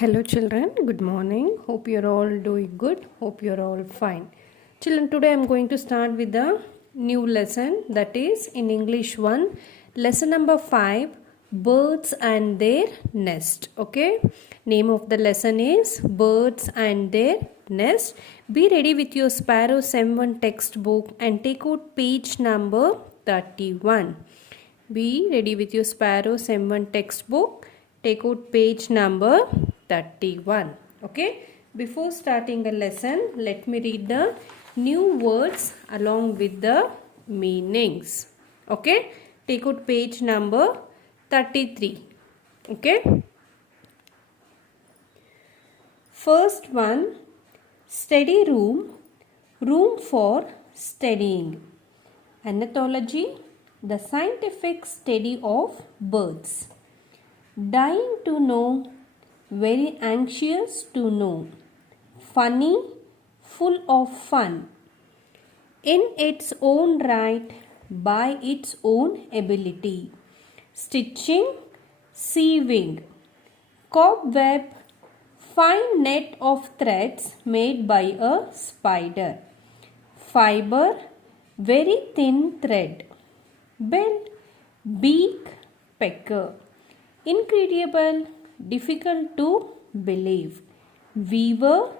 Hello children, good morning. Hope you're all doing good. Hope you're all fine. Children, today I'm going to start with the new lesson, that is in English 1, lesson number 5, birds and their nest. Okay, name of the lesson is birds and their nest. Be ready with your Sparrow Sem1 textbook and take out page number 31. Be ready with your Sparrow Sem1 textbook. Take out page number 31. Okay. Before starting the lesson, let me read the new words along with the meanings. Okay. Take out page number 33. Okay. First one, study room, room for studying. Ornithology, the scientific study of birds. Dying to know, very anxious to know. Funny, full of fun. In its own right, by its own ability. Stitching, sieving. Cobweb, fine net of threads made by a spider. Fiber, very thin thread. Belt, beak, pecker. Incredible, difficult to believe. Weaver,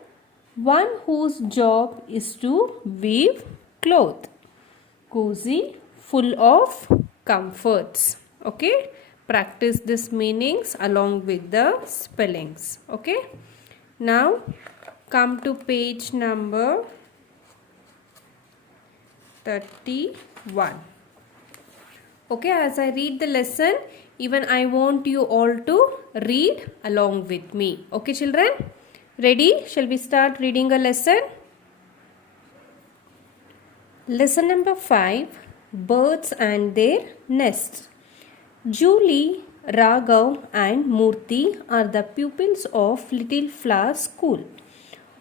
one whose job is to weave cloth. Cozy, full of comforts. Okay, practice these meanings along with the spellings. Okay, now come to page number 31. Okay, as I read the lesson, even I want you all to read along with me. Okay, children? Ready? Shall we start reading a lesson? Lesson number 5, birds and their nests. Julie, Raghav and Murthy are the pupils of Little Flower School.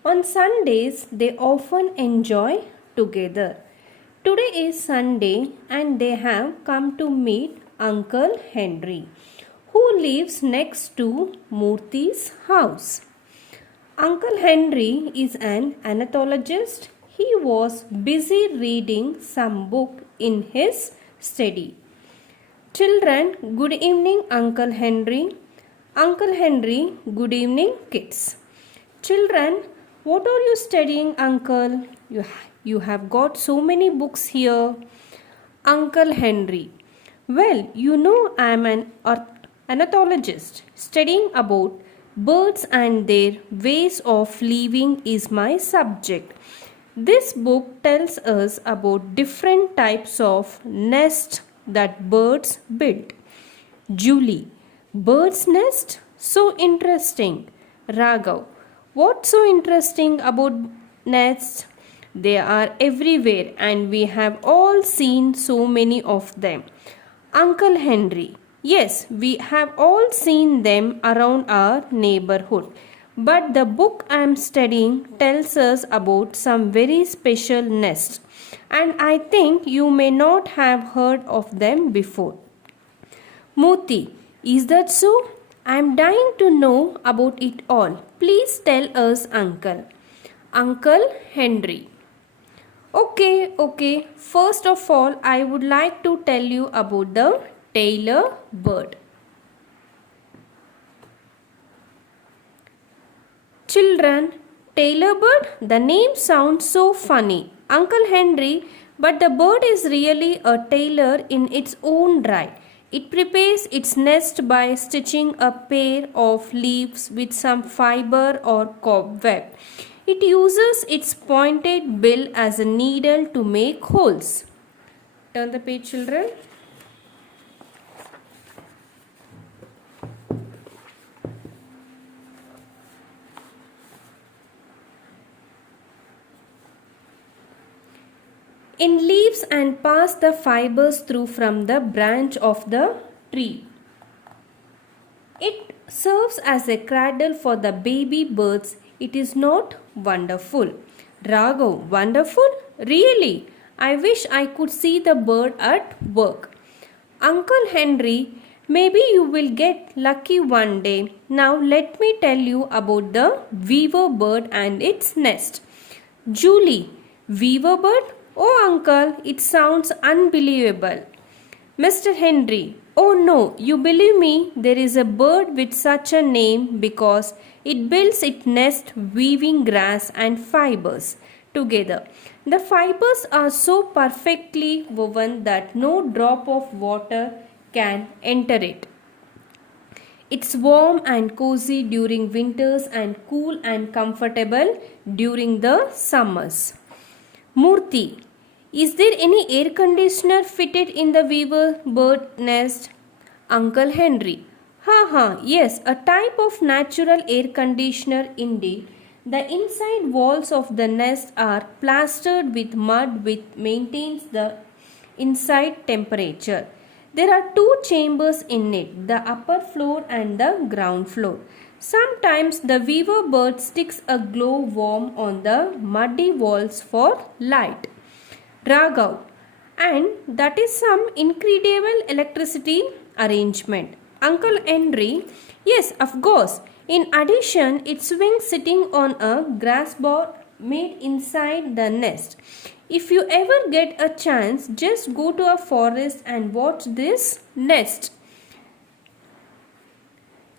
On Sundays, they often enjoy together. Today is Sunday and they have come to meet Uncle Henry, who lives next to Murthy's house. Uncle Henry is an ornithologist. He was busy reading some book in his study. Children, good evening, Uncle Henry. Uncle Henry, good evening, kids. Children, what are you studying, Uncle? You have got so many books here. Uncle Henry, well, you know I am an ornithologist. Studying about birds and their ways of living is my subject. This book tells us about different types of nests that birds build. Julie, bird's nest? So interesting. Raghav, what's so interesting about nests? They are everywhere and we have all seen so many of them. Uncle Henry, yes, we have all seen them around our neighborhood. But the book I am studying tells us about some very special nests. And I think you may not have heard of them before. Murthy, is that so? I am dying to know about it all. Please tell us, Uncle. Uncle Henry. Okay. First of all, I would like to tell you about the tailor bird. Children, tailor bird? The name sounds so funny, Uncle Henry, but the bird is really a tailor in its own right. It prepares its nest by stitching a pair of leaves with some fiber or cobweb. It uses its pointed bill as a needle to make holes. Turn the page, children. In leaves and pass the fibers through from the branch of the tree. It serves as a cradle for the baby birds. It is not wonderful. Raghav, wonderful? Really? I wish I could see the bird at work. Uncle Henry, Maybe you will get lucky one day. Now let me tell you about the weaver bird and its nest. Julie, weaver bird? Oh uncle, it sounds unbelievable. Mr. Henry, oh no, you believe me, there is a bird with such a name because it builds its nest weaving grass and fibers together. The fibers are so perfectly woven that no drop of water can enter it. It's warm and cozy during winters and cool and comfortable during the summers. Murthy, is there any air conditioner fitted in the weaver bird nest? Uncle Henry, yes, a type of natural air conditioner indeed. The inside walls of the nest are plastered with mud which maintains the inside temperature. There are two chambers in it, the upper floor and the ground floor. Sometimes the weaver bird sticks a glow worm on the muddy walls for light. Raghav, and that is some incredible electricity arrangement. Uncle Henry, yes, of course. In addition, it swings sitting on a grass bar made inside the nest. If you ever get a chance, just go to a forest and watch this nest.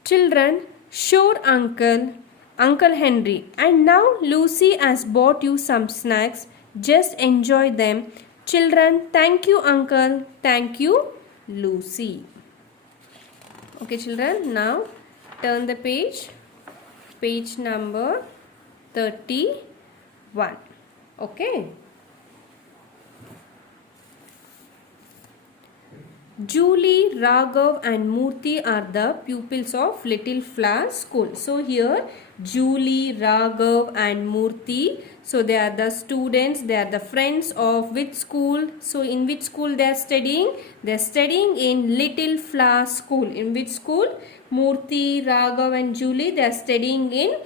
Children, sure uncle. Uncle Henry, and now Lucy has bought you some snacks. Just enjoy them. Children, thank you uncle. Thank you Lucy. Okay children, now turn the page. Page number 31. Okay. Julie, Raghav and Murthy are the pupils of Little Flower School. So here Julie, Raghav and Murthy, so they are the students, they are the friends of which school? So in which school they are studying? They are studying in Little Flower School. In which school? Murthy, Raghav and Julie, they are studying in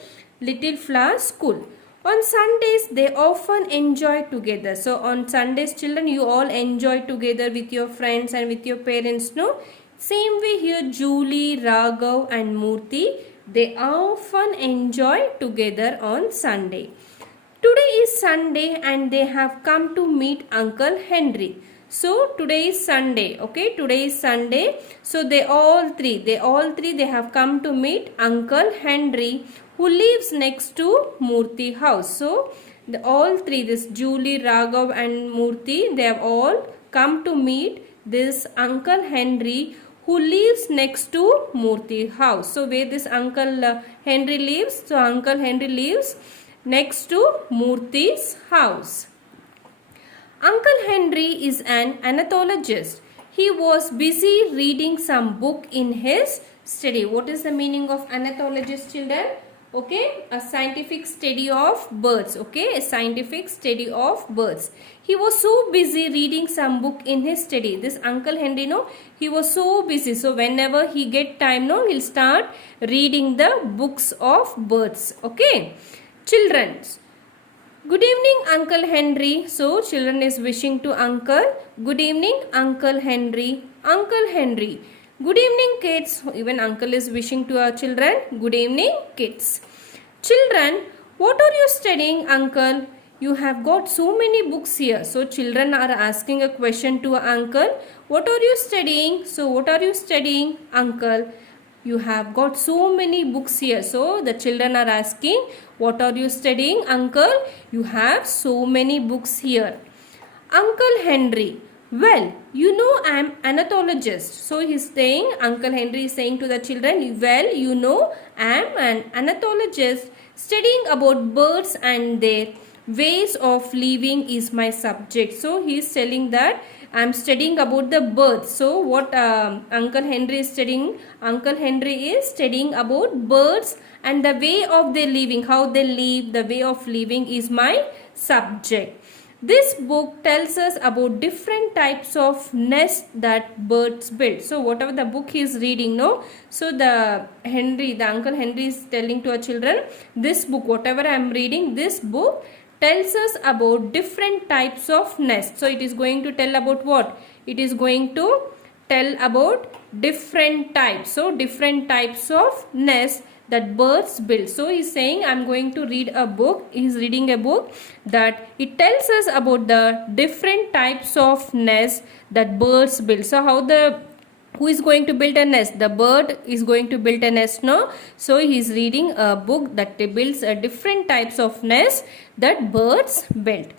Little Flower School. On Sundays, they often enjoy together. So on Sundays, children, you all enjoy together with your friends and with your parents, no? Same way here, Julie, Raghav and Murthy, they often enjoy together on Sunday. Today is Sunday and they have come to meet Uncle Henry. So today is Sunday, okay? Today is Sunday. So they all three, they have come to meet Uncle Henry, who lives next to Murthy house. So all three, this Julie, Raghav and Murthy, they have all come to meet this Uncle Henry who lives next to Murthy house. So where this Uncle Henry lives? So Uncle Henry lives next to Murthy's house. Uncle Henry is an ornithologist. He was busy reading some book in his study. What is the meaning of ornithologist, children? Okay, a scientific study of birds. Okay, a scientific study of birds. He was so busy reading some book in his study. This Uncle Henry, no, he was so busy. So whenever he get time, no, he'll start reading the books of birds. Okay, children. Good evening, Uncle Henry. So children is wishing to uncle. Good evening, Uncle Henry. Uncle Henry. Good evening, kids. Even uncle is wishing to our children. Good evening, kids. Children, what are you studying, uncle? You have got so many books here. So children are asking a question to uncle. What are you studying? So what are you studying, uncle? You have got so many books here. So the children are asking, what are you studying, uncle? You have so many books here. Uncle Henry. Well, you know I am an ornithologist. So he is saying, Uncle Henry is saying to the children, well, you know I am an ornithologist. Studying about birds and their ways of living is my subject. So he is telling that I am studying about the birds. So what Uncle Henry is studying? Uncle Henry is studying about birds and the way of their living. How they live, the way of living is my subject. This book tells us about different types of nests that birds build. So whatever the book he is reading, no? So the Uncle Henry is telling to our children, this book, whatever I am reading, this book tells us about different types of nests. So it is going to tell about what? It is going to tell about different types. So different types of nests that birds build. So he's saying I'm going to read a book. He's reading a book that it tells us about the different types of nests that birds build. So who is going to build a nest? The bird is going to build a nest, no? So he is reading a book that builds a different types of nests that birds build.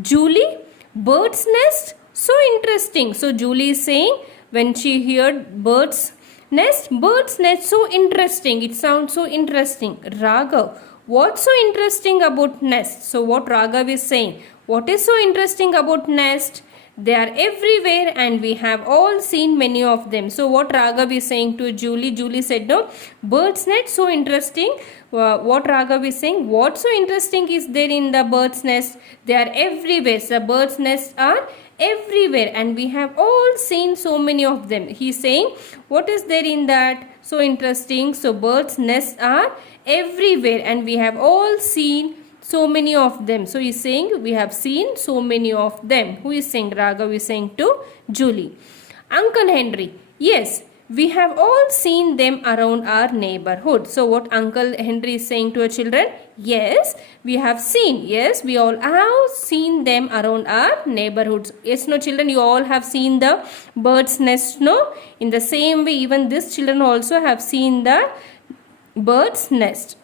Julie, bird's nest? So interesting. So Julie is saying when she heard bird's nest, so interesting. It sounds so interesting. Raghav, what's so interesting about nest? So what Raghav is saying? What is so interesting about nest? They are everywhere and we have all seen many of them. So what Raghav is saying to Julie? Julie said, no, bird's nest so interesting. What Raghav is saying? What so interesting is there in the bird's nest? They are everywhere. The bird's nests are everywhere and we have all seen so many of them. He is saying, what is there in that? So interesting. So bird's nests are everywhere and we have all seen so many of them. So he is saying we have seen so many of them. Who is saying? Raghav is saying to Julie. Uncle Henry, yes, we have all seen them around our neighborhood. So what Uncle Henry is saying to our children? Yes, we have seen. Yes, we all have seen them around our neighborhoods. Yes, no children, you all have seen the bird's nest, no? In the same way, even these children also have seen the bird's nest.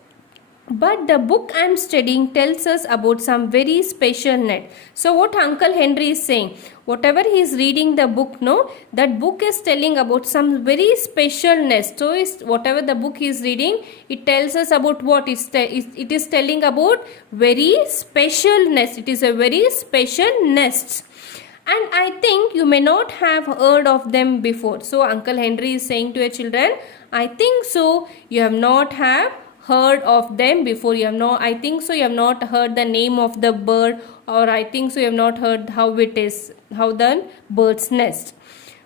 But the book I am studying tells us about some very special net. So what Uncle Henry is saying, whatever he is reading the book, no, that book is telling about some very special nest. So whatever the book he is reading, it tells us about what? It is telling about very special nest. It is a very special nest. And I think you may not have heard of them before. So Uncle Henry is saying to your children, I think so you have not have heard of them before. I think so you have not heard the name of the bird, or I think so you have not heard how the bird's nest.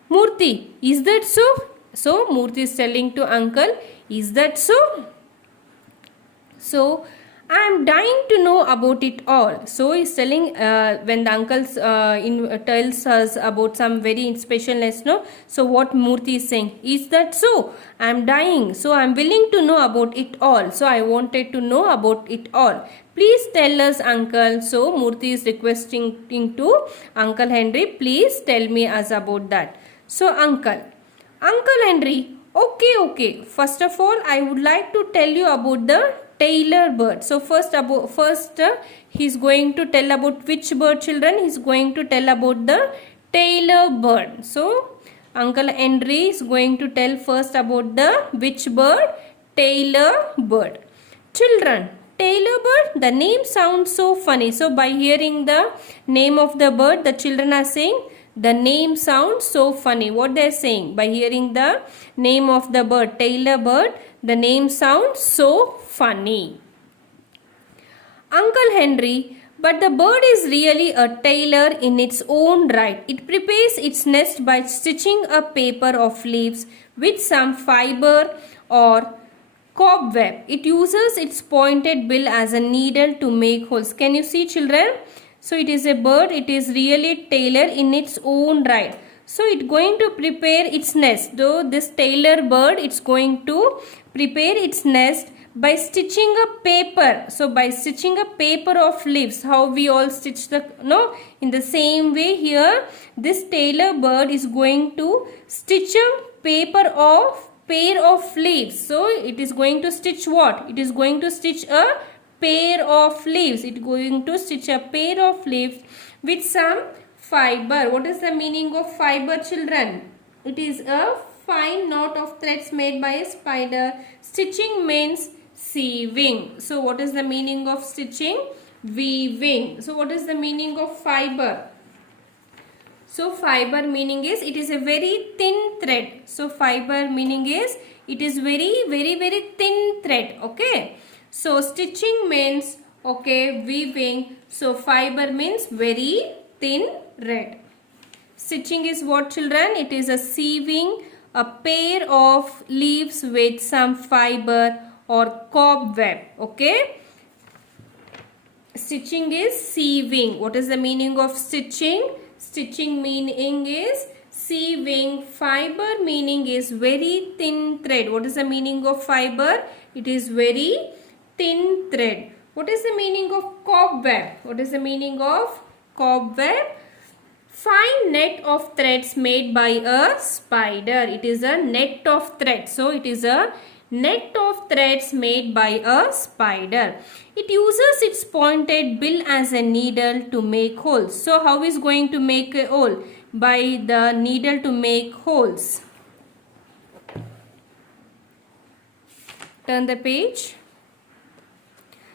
Murthy, is that so? So Murthy is telling to uncle, is that so? So I am dying to know about it all. So he's telling when the uncle tells us about some very special nest, no? So what Murthy is saying, is that so? I am dying. So I am willing to know about it all. So I wanted to know about it all. Please tell us, uncle. So Murthy is requesting to Uncle Henry, please tell me us about that. So Uncle Henry, okay. First of all, I would like to tell you about the Tailor bird. So first he is going to tell about which bird, children? He is going to tell about the Tailor bird. So Uncle Henry is going to tell first about the which bird? Tailor bird. Children, Tailor bird, the name sounds so funny. So by hearing the name of the bird, the children are saying the name sounds so funny. What they are saying? By hearing the name of the bird, Tailor bird, the name sounds so funny. Uncle Henry, but the bird is really a tailor in its own right. It prepares its nest by stitching a paper of leaves with some fiber or cobweb. It uses its pointed bill as a needle to make holes. Can you see, children? So it is a bird. It is really tailor in its own right. So it's going to prepare its nest. Though this tailor bird, it's going to prepare its nest by stitching a paper. So by stitching a paper of leaves, how we all stitch in the same way here, this tailor bird is going to stitch a pair of leaves. So it is going to stitch what? It is going to stitch a pair of leaves. It is going to stitch a pair of leaves with some fiber. What is the meaning of fiber, children? It is a fine knot of threads made by a spider. Stitching means sieving. So what is the meaning of stitching? Weaving. So what is the meaning of fiber? So fiber meaning is it is a very thin thread. So fiber meaning is it is very thin thread. Okay. So stitching means weaving. So fiber means very thin thread. Stitching is what, children? It is a sieving a pair of leaves with some fiber or cobweb. Okay. Stitching is sieving. What is the meaning of stitching? Stitching meaning is Sewing. Fiber meaning is very thin thread. What is the meaning of fiber? It is very thin thread. What is the meaning of cobweb? What is the meaning of cobweb? Fine net of threads made by a spider. It is a net of threads. So it is a net of threads made by a spider. It uses its pointed bill as a needle to make holes. So how is going to make a hole? By the needle to make holes. Turn the page.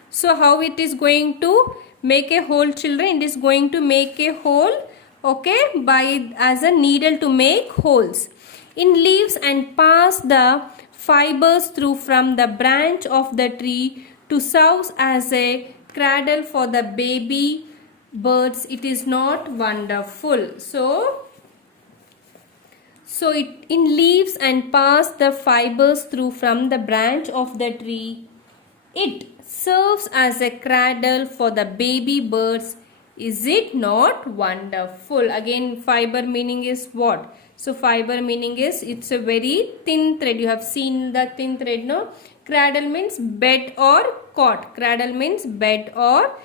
So how it is going to make a hole, children? It is going to make a hole, okay, by as a needle to make holes in leaves and pass the fibers through from the branch of the tree to serve as a cradle for the baby birds. It is not wonderful. So it in leaves and pass the fibers through from the branch of the tree. It serves as a cradle for the baby birds. Is it not wonderful? Again, fiber meaning is what? So fiber meaning is it's a very thin thread. You have seen the thin thread, no? Cradle means bed or cot. Cradle means bed or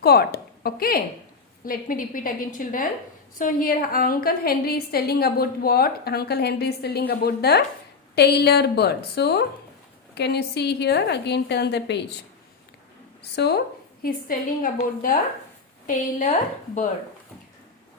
cot. Okay. Let me repeat again, children. So here Uncle Henry is telling about what? Uncle Henry is telling about the tailor bird. So can you see here? Again turn the page. So he is telling about the tailor bird.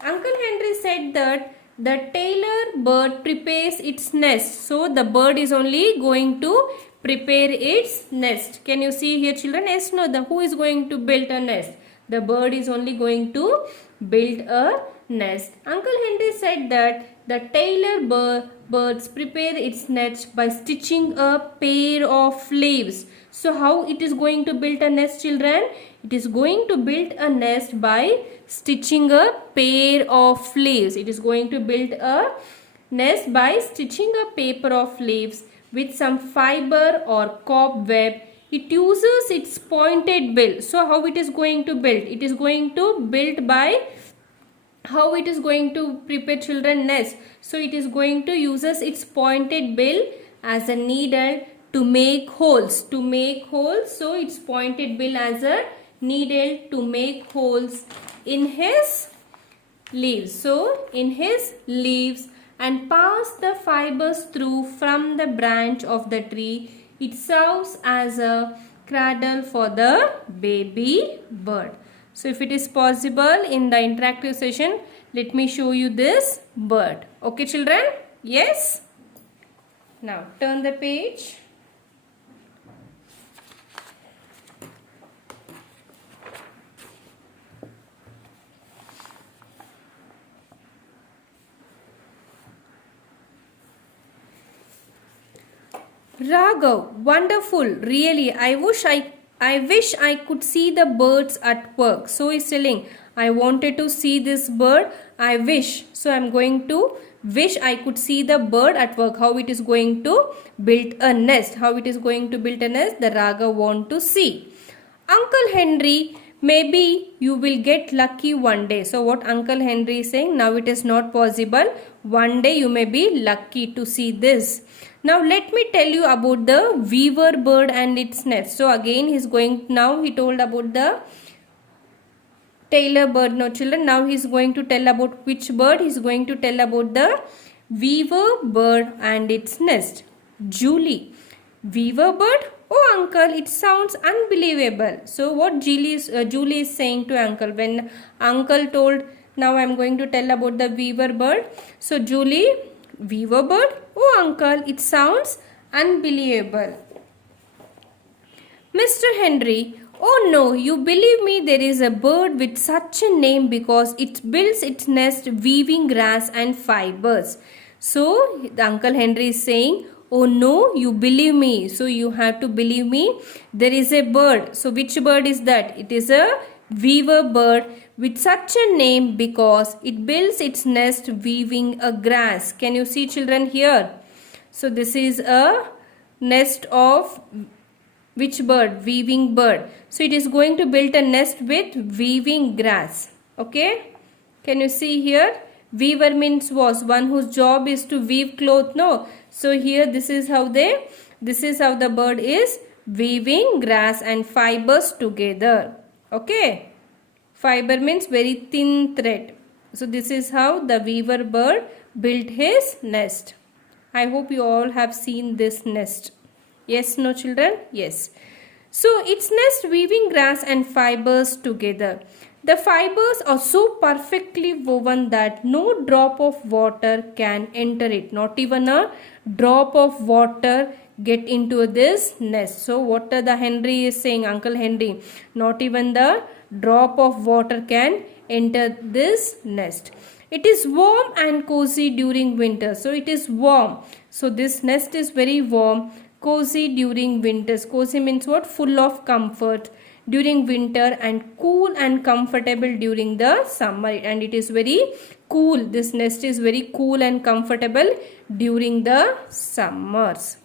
Uncle Henry said that the tailor bird prepares its nest. So the bird is only going to prepare its nest. Can you see here, children? Yes, no. Who is going to build a nest? The bird is only going to build a nest. Uncle Henry said that the tailor birds prepare its nest by stitching a pair of leaves. So how it is going to build a nest, children? It is going to build a nest by stitching a pair of leaves. It is going to build a nest by stitching a paper of leaves with some fiber or cobweb. It uses its pointed bill. So how it is going to build? It is going to build by how it is going to prepare, children, nest. So it is going to uses its pointed bill as a needle to make holes. To make holes. So its pointed bill as a needle to make holes in his leaves. So in his leaves and pass the fibers through from the branch of the tree. It serves as a cradle for the baby bird. So if it is possible in the interactive session, let me show you this bird. Okay, children? Yes? Now turn the page. Raghav, wonderful, really. I wish I could see the birds at work. So he's telling, I wanted to see this bird. I wish. So I'm going to wish I could see the bird at work. How it is going to build a nest. How it is going to build a nest. The Raghav want to see. Uncle Henry, maybe you will get lucky one day. So what Uncle Henry is saying, now it is not possible. One day you may be lucky to see this. Now let me tell you about the weaver bird and its nest. So again he told about the tailor bird, no children. Now he is going to tell about which bird? He is going to tell about the weaver bird and its nest. Julie, weaver bird? Oh uncle, it sounds unbelievable. So what Julie is saying to uncle when uncle told, now I am going to tell about the weaver bird. So Julie, weaver bird? Oh uncle, it sounds unbelievable. Mr. Henry, oh no, you believe me, there is a bird with such a name because it builds its nest weaving grass and fibers. So the Uncle Henry is saying, oh no, you believe me. So you have to believe me. There is a bird. So which bird is that? It is a weaver bird with such a name because it builds its nest weaving a grass. Can you see, children, here? So this is a nest of which bird? Weaving bird. So it is going to build a nest with weaving grass. Okay? Can you see here? Weaver means was one whose job is to weave cloth, no? So here this is how the bird is weaving grass and fibers together. Okay. Fiber means very thin thread. So this is how the weaver bird built his nest. I hope you all have seen this nest. Yes, no children? Yes. So its nest weaving grass and fibers together. The fibers are so perfectly woven that no drop of water can enter it. Not even a drop of water get into this nest. So what the Henry is saying, Uncle Henry, not even the drop of water can enter this nest. It is warm and cozy during winter. So it is warm. So this nest is very warm, cozy during winters. Cozy means what? Full of comfort during winter, and cool and comfortable during the summer. And it is very cool. This nest is very cool and comfortable during the summers.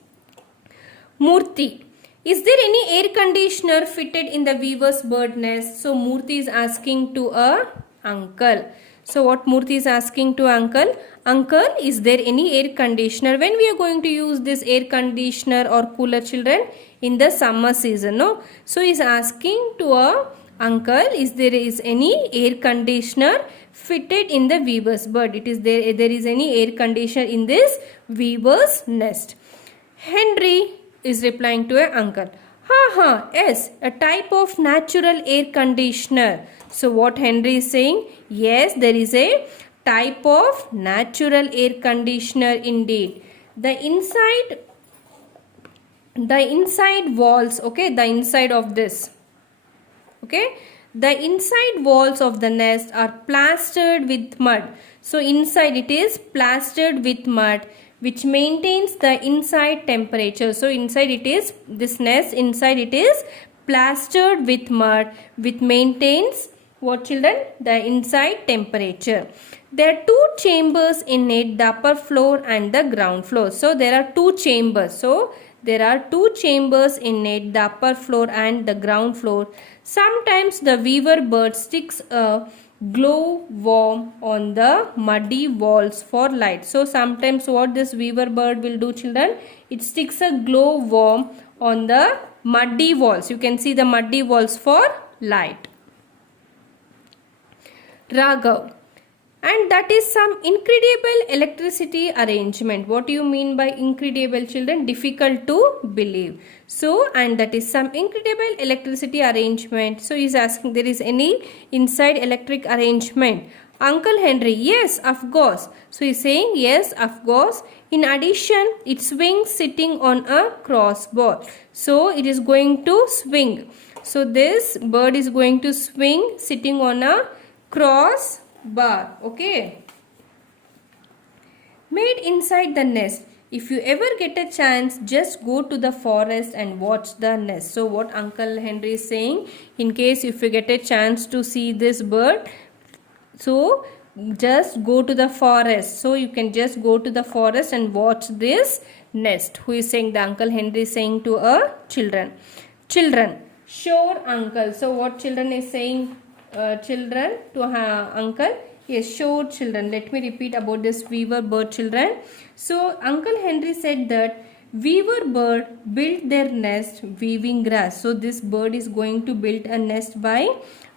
Murthy. Is there any air conditioner fitted in the weaver's bird nest? So Murthy is asking to a uncle. So what Murthy is asking to uncle? Uncle, is there any air conditioner? When we are going to use this air conditioner or cooler, children? In the summer season, no? So he is asking to a uncle, is there is any air conditioner fitted in the weaver's bird? It is there is any air conditioner in this weaver's nest. Henry is replying to a uncle. Yes, a type of natural air conditioner. So what Henry is saying? Yes, there is a type of natural air conditioner indeed. The inside walls, okay, the inside of this, okay, the inside walls of the nest are plastered with mud. So inside it is plastered with mud, which maintains the inside temperature. So inside it is, this nest, inside it is plastered with mud, which maintains what, children? The inside temperature. There are two chambers in it, the upper floor and the ground floor. So there are two chambers. So there are two chambers in it, the upper floor and the ground floor. Sometimes the weaver bird sticks a glow worm on the muddy walls for light. So sometimes what this weaver bird will do, children? It sticks a glow worm on the muddy walls. You can see the muddy walls for light. Raghav. And that is some incredible electricity arrangement. What do you mean by incredible, children? Difficult to believe. So, and that is some incredible electricity arrangement. So, he is asking, there is any inside electric arrangement? Uncle Henry, yes, of course. So, he is saying, yes, of course. In addition, it swings sitting on a crossbar. So, it is going to swing. So, this bird is going to swing sitting on a crossbar. Okay. Made inside the nest. If you ever get a chance, just go to the forest and watch the nest. So what Uncle Henry is saying, in case if you get a chance to see this bird, so just go to the forest. So you can just go to the forest and watch this nest. Who is saying? The Uncle Henry is saying to a children. Children. Sure, uncle. So what children is saying? Children to uncle. Yes, sure, children. Let me repeat about this weaver bird, children. So Uncle Henry said that weaver bird built their nest weaving grass. So this bird is going to build a nest by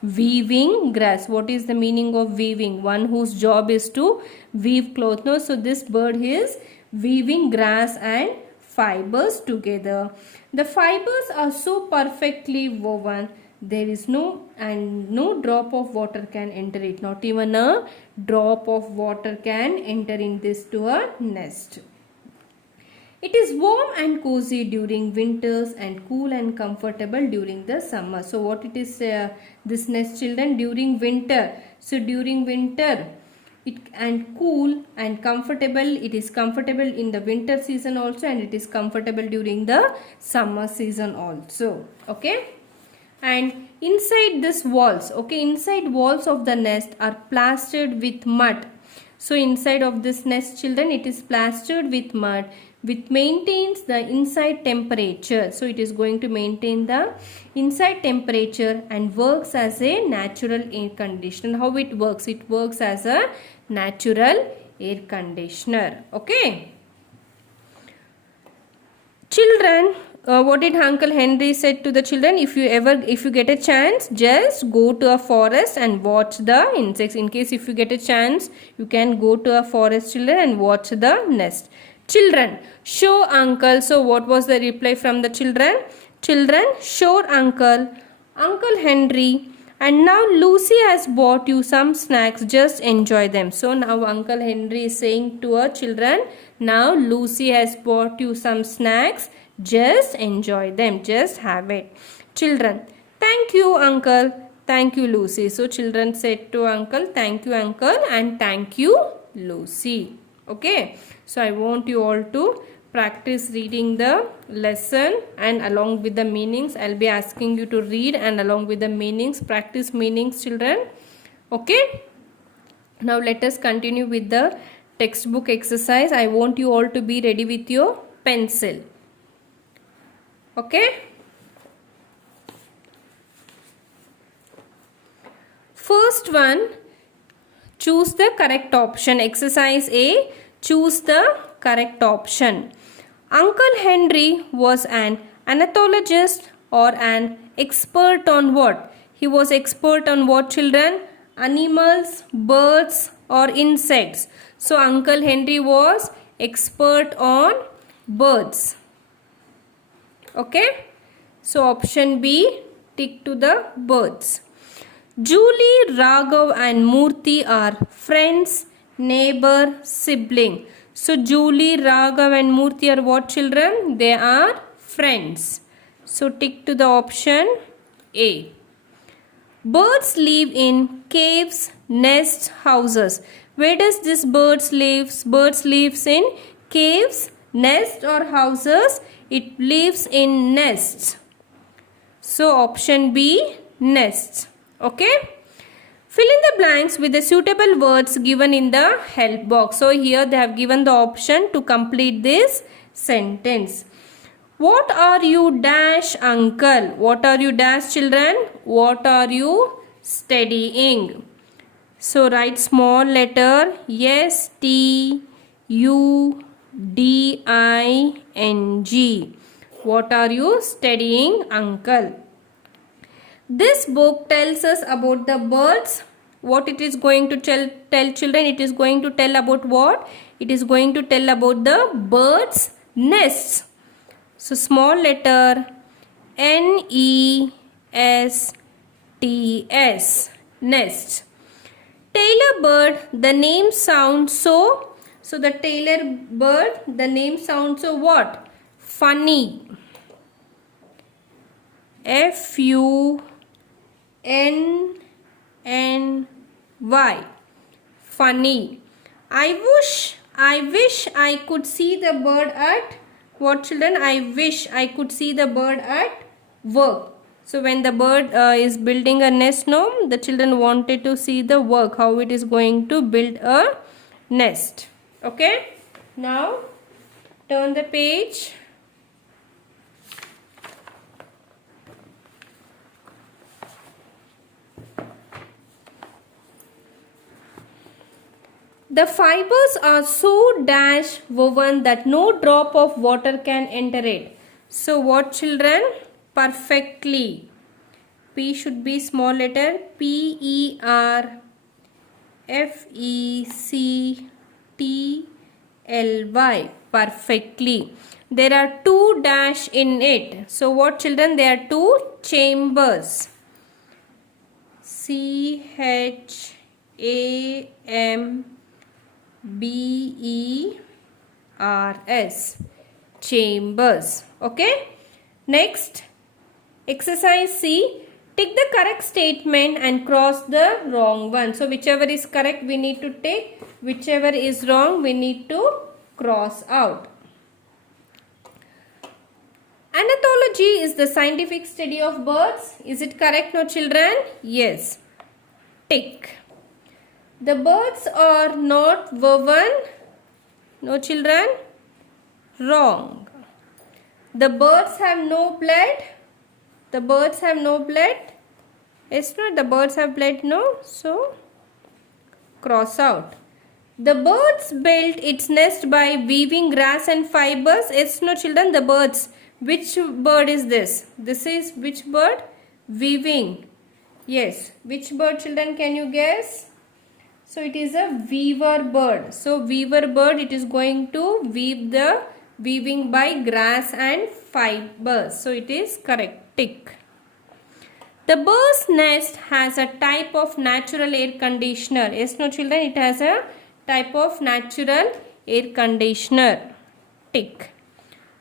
weaving grass. What is the meaning of weaving? One whose job is to weave cloth. No, so this bird is weaving grass and fibers together. The fibers are so perfectly woven, there is no drop of water can enter it. Not even a drop of water can enter in this to a nest. It is warm and cozy during winters and cool and comfortable during the summer. So what it is, this nest, children? During winter. So during winter it and cool and comfortable. It is comfortable in the winter season also, and it is comfortable during the summer season also. Okay. And inside this walls, okay, inside walls of the nest are plastered with mud. So inside of this nest, children, it is plastered with mud, which maintains the inside temperature. So it is going to maintain the inside temperature and works as a natural air conditioner. How it works? It works as a natural air conditioner. Okay. Children, what did Uncle Henry said to the children? If you get a chance, just go to a forest and watch the insects. In case if you get a chance, you can go to a forest, children, and watch the nest. Children, show uncle. So what was the reply from the children? Children, show uncle, Uncle Henry, and now Lucy has bought you some snacks. Just enjoy them. So now Uncle Henry is saying to our children, now Lucy has bought you some snacks. Just enjoy them. Just have it. Children, thank you uncle. Thank you Lucy. So children said to uncle, thank you uncle and thank you Lucy. Okay. So I want you all to practice reading the lesson and along with the meanings. I'll be asking you to read and along with the meanings. Practice meanings, children. Okay. Now let us continue with the textbook exercise. I want you all to be ready with your pencil. Okay. First one, choose the correct option. Exercise A, choose the correct option. Uncle Henry was an ornithologist or an expert on what? He was expert on what, children? Animals, birds or insects. So Uncle Henry was expert on birds. Okay. So option B, tick to the birds. Julie, Raghav and Murthy are friends, neighbor, sibling. So Julie, Raghav and Murthy are what, children? They are friends. So tick to the option A. Birds live in caves, nests, houses. Where does this birds live? Birds lives in caves, nests or houses? It lives in nests. So option B, nests. Okay. Fill in the blanks with the suitable words given in the help box. So here they have given the option to complete this sentence. What are you dash uncle? What are you dash children? What are you studying? So write small letter STUDING. What are you studying uncle? This book tells us about the birds. What it is going to tell children? It is going to tell about what? It is going to tell about the birds' nests. So small letter NESTS, nest. Tailor bird, the name sounds so. So the tailor bird, the name sounds so what? Funny. FUNNY, funny. I wish I could see the bird at what, children? I wish I could see the bird at work. So when the bird is building a nest, no, the children wanted to see the work, how it is going to build a nest. Okay. Now turn the page. The fibers are so dash woven that no drop of water can enter it. So what, children? Perfectly. P should be small letter PERFECTLY. Perfectly. There are two dash in it. So what, children? There are two chambers. CHAMBERS, chambers. Okay. Next, exercise C. Tick the correct statement and cross the wrong one. So whichever is correct we need to tick. Whichever is wrong we need to cross out. Ornithology is the scientific study of birds. Is it correct, no, children? Yes. Tick. The birds are not woven. No, children? Wrong. The birds have no blood. The birds have no blood. Yes, no, the birds have blood, no. So, cross out. The birds built its nest by weaving grass and fibers. Yes, no, children, the birds. Which bird is this? This is which bird? Weaving. Yes. Which bird, children, can you guess? So, it is a weaver bird. So, weaver bird, it is going to weave the weaving by grass and fibers. So, it is correct. Tick. The bird's nest has a type of natural air conditioner. Yes, no, children, it has a type of natural air conditioner. Tick.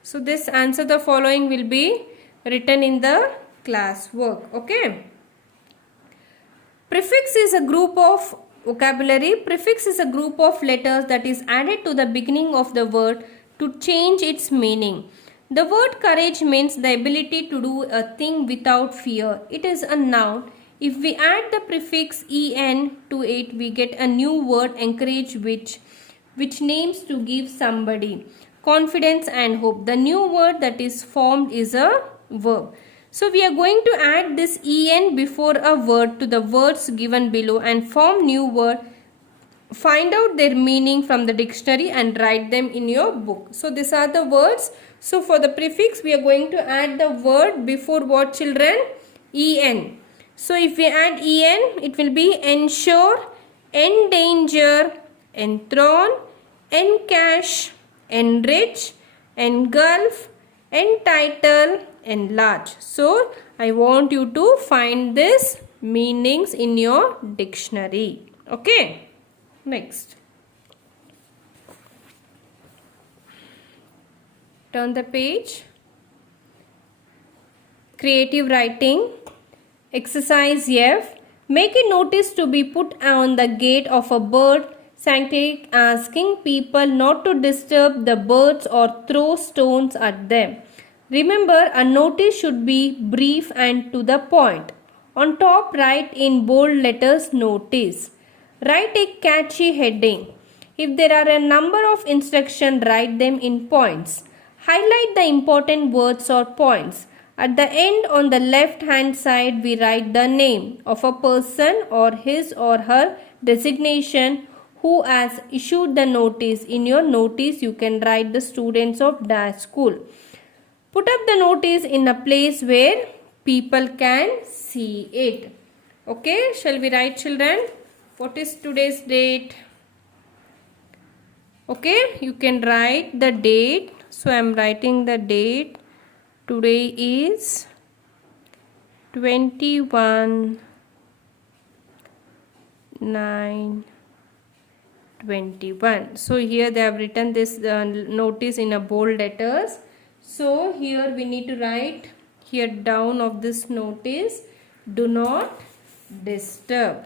So, this answer the following will be written in the class work. Okay. Prefix is a group of vocabulary. Prefix is a group of letters that is added to the beginning of the word to change its meaning. The word courage means the ability to do a thing without fear. It is a noun. If we add the prefix en to it, we get a new word encourage, which names to give somebody confidence and hope. The new word that is formed is a verb. So we are going to add this en before a word to the words given below and form new word. Find out their meaning from the dictionary and write them in your book. So these are the words. So for the prefix, we are going to add the word before what, children? En. So if we add en, it will be ensure, endanger, enthrone, encash, enrich, engulf, entitle, enlarge. So I want you to find these meanings in your dictionary. Okay. Next. Turn the page. Creative writing. Exercise F. Make a notice to be put on the gate of a bird sanctuary asking people not to disturb the birds or throw stones at them. Remember, a notice should be brief and to the point. On top, write in bold letters notice. Write a catchy heading. If there are a number of instructions, write them in points. Highlight the important words or points. At the end on the left hand side, we write the name of a person or his or her designation who has issued the notice. In your notice, you can write the students of dash school. Put up the notice in a place where people can see it. Okay, shall we write, children? What is today's date? Okay, you can write the date. So I am writing the date. Today is 21/9/21. So here they have written this notice in a bold letters. So here we need to write here down of this notice, do not disturb.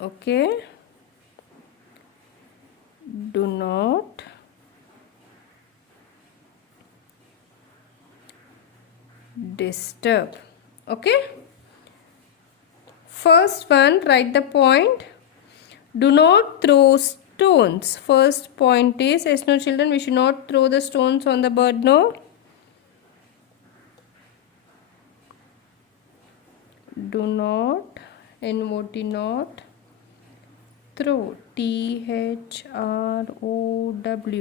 Okay, do not disturb. Okay, first one, write the point. Do not throw stones. First point is, yes, no, children, we should not throw the stones on the bird, no. Do not, N-O-T, not, throw, T-H-R-O-W,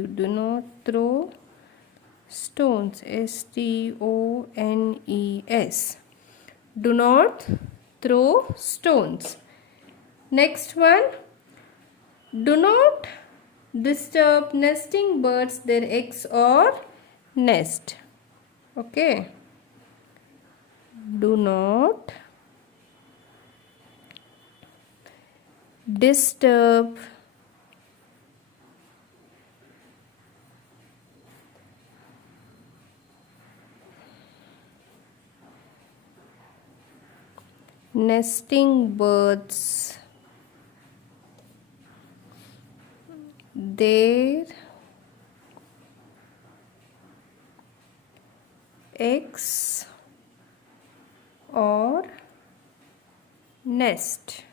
do not throw stones, S-T-O-N-E-S, do not throw stones. Next one, do not disturb nesting birds, their eggs or nest. Okay, do not disturb nesting birds, their eggs or nest.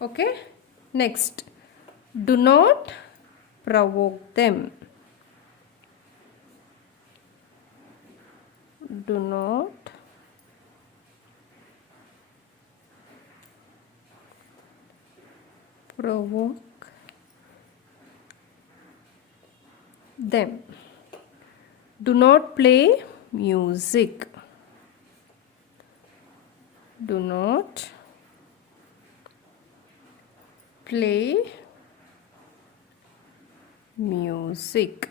Okay, next, Do not provoke them. Do not provoke them. Do not play music. Do not play music.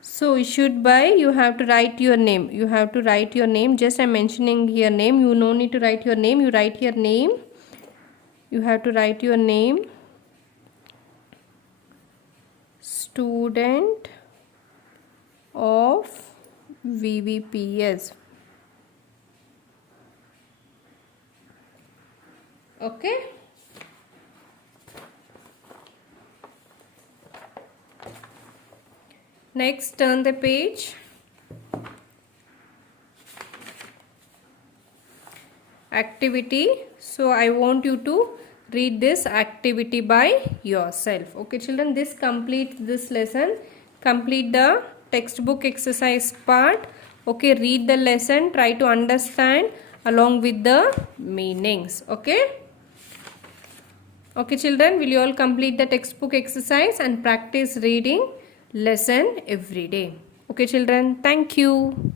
So issued by, you have to write your name. You have to write your name. Just I'm mentioning here name. You no need to write your name. You write your name. You have to write your name. Student of VVPS. Okay. Next, turn the page. Activity. So I want you to read this activity by yourself. Okay children, this completes this lesson. Complete the textbook exercise part. Okay, read the lesson, try to understand along with the meanings. Okay. Okay children, will you all complete the textbook exercise and practice reading lesson every day? Okay children, thank you.